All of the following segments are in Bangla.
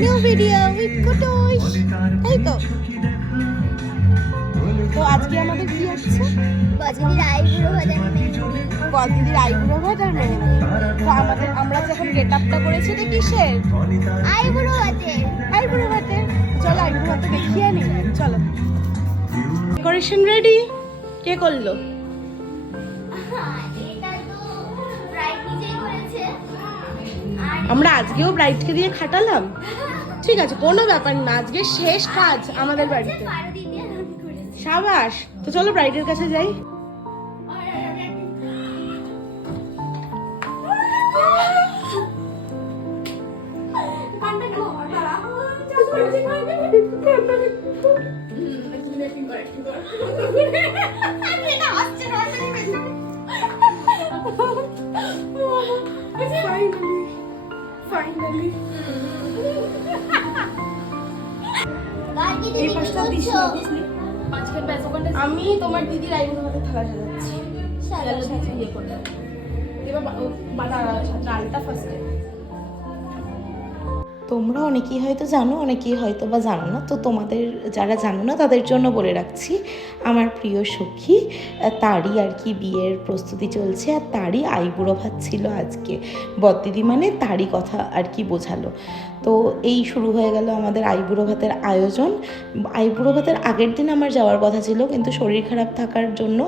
নিউ ভিডিও উইথ কুটুস, তাই তো। তো আজকে আমাদের কি হচ্ছে? বদিদির আইব্রো ভাজা বদিদির আইব্রো ভাজা আর মেহেন্দি। তো আমরা যখন গেট আপটা করেছি এটা কিসের? আইব্রো ভাজা। আইব্রো ভাতে। চলো আইব্রো ভাতে দেখিয়ে নি। চলো। Decoration ready? কে করলো? এটা তো ব্রাইট নিজেই করেছে। আমরা আজকেও ব্রাইডকে দিয়ে খাটালাম। ঠিক আছে, কোনো ব্যাপার না, আজকে শেষ কাজ আমাদের বাড়িতে। সাবাস। তো চলো ব্রাইডের কাছে যাই। আমি তোমার দিদির আইব্রো ভাতে থালা সাজাচ্ছি। ইয়ে করলে এবার ডালটা ফার্স্টে। তোমরা অনেকেই হয়তো জানো, অনেকেই হয়তো বা জানো না। তো তোমাদের যারা জানো না তাদের জন্য বলে রাখছি, আমার প্রিয় সখী তারই আর কি বিয়ের প্রস্তুতি চলছে, আর তারই আইবুড়ো ভাত ছিল আজকে। বদদিদি মানে তারই কথা আর কি বোঝালো। তো এই শুরু হয়ে গেল আমাদের আইবুড়ো ভাতের আয়োজন। আইবুড়ো ভাতের আগের দিন আমার যাওয়ার কথা ছিল, কিন্তু শরীর খারাপ থাকার জন্য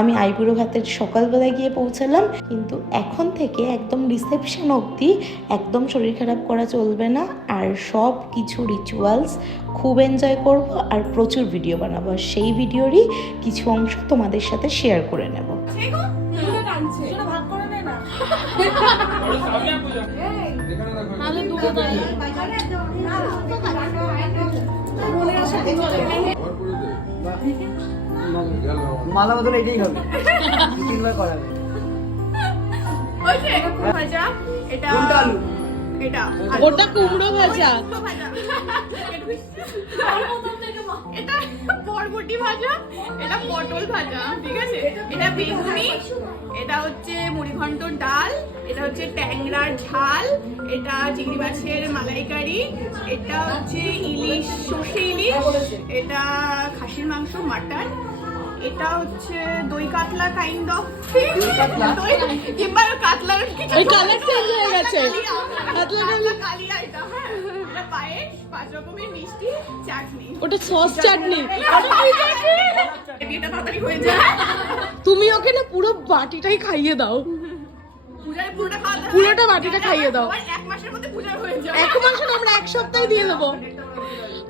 আমি আইবুড়ো ভাতের সকালবেলায় গিয়ে পৌঁছালাম। কিন্তু এখন থেকে একদম রিসেপশন অবধি একদম শরীর খারাপ করা চলবে না, আর সব কিছু রিচুয়ালস খুব এনজয় করব, আর প্রচুর ভিডিও বানাবো। সেই ভিডিওরই কিছু অংশ তোমাদের সাথে শেয়ার করে নেব। মালা বদল এটাই হবে, তিনবার করাবে। ওটা কুমড়ো ভাজা, এটা বরবটি ভাজা, এটা পটল ভাজা, ঠিক আছে, এটা বেগুনি, এটা হচ্ছে মুড়িঘণ্টর ডাল, এটা হচ্ছে ট্যাংরার ঝাল, এটা চিংড়ি মাছের মালাইকারি, এটা হচ্ছে ইলিশ, সর্ষে ইলিশ, এটা খাসির মাংস মাটন, এটা হচ্ছে দই কাতলা কাইন্ড অফ কিংবা কাতলার ওই কালার চেঞ্জ হয়ে গেছে। কালিয়া, এটা হ্যাঁ, এটা পায়েস, 5 রকমের মিষ্টি, চাটনি, ওটা সস চাটনি। এটা তাড়াতাড়ি হয়ে যায়। তুমি ওকে না পুরো বাটিটাই খাইয়ে দাও, পূজায় পুরোটা খাওয়া দাও, পুরোটা বাটিটা খাইয়ে দাও। 1 মাসের মধ্যে পূজা হয়ে যায়। 1 মাস না, আমরা 1 সপ্তাহে দিয়ে দেবো,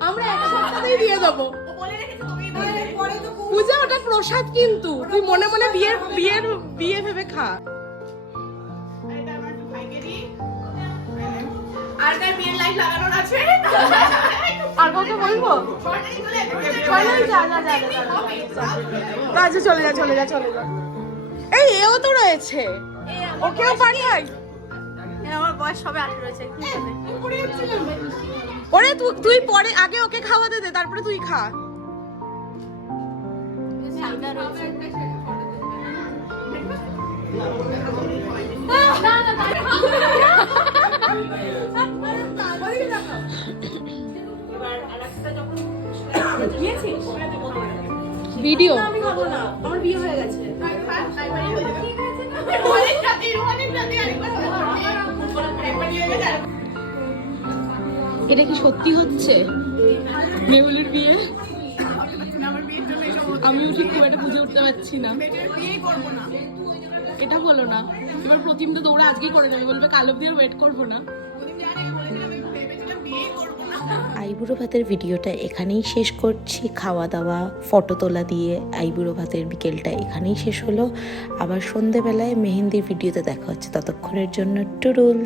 আমরা 1 সপ্তাহেই দিয়ে দেবো। ও বলে রেখেছে তুমি বলবে পরে তো পূজা ওটা প্রসাদ, কিন্তু তুই মনে মনে বিয়ে ভেবে খা। এটা আমার একটু ভাইকে দিই। আর তার বিয়ের লাইট লাগানোর আছে। আর কাউকে বলবো? আচ্ছা চলে যা। এই এও তো রয়েছে, ওকেও পাঠাই। আমার বয়স সবে 18 হয়েছে। ওরে তুই পরে আগে ওকে খাওয়াতে দে, তারপরে তুই খা। ভিডিও আমি খাবো না, আমার বিয়ে হয়ে গেছে। এটা কি সত্যি হচ্ছে মেহুলের বিয়ে? আমিও ঠিক খুব একটা বুঝে উঠতে পারছি না। এটা বলো না, এবার প্রতিম তো দৌড়া আজকেই করে নেবে, বলবে কাল অব্দি আর ওয়েট করবো না। আইবুড়ো ভাতের ভিডিওটা এখানেই শেষ করছি। খাওয়া দাওয়া, ফটো তোলা দিয়ে আইবুড়ো ভাতের বিকেলটা এখানেই শেষ হলো। আবার সন্ধেবেলায় মেহেন্দির ভিডিওতে দেখা হচ্ছে। ততক্ষণের জন্য টুডুল।